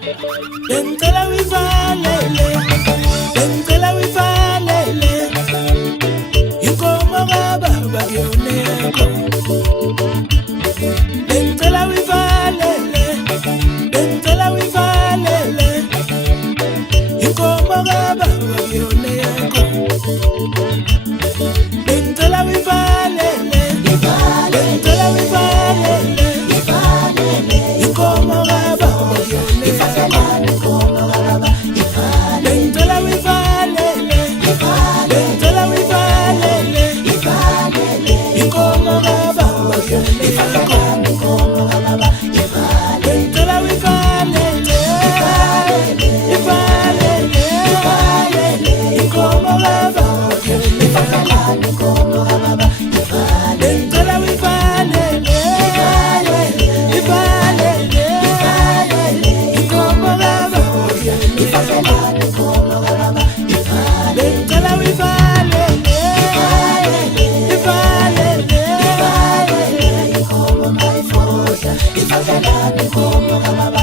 bengicela uyivalele, bengicela uyivalele inkomo kababa kuyoneko, bengicela uyivalele, bengicela uyivalele inkomo kababa kuyoneko, bengicela uyivalele, bengicela uyivalele inkomo kababa If I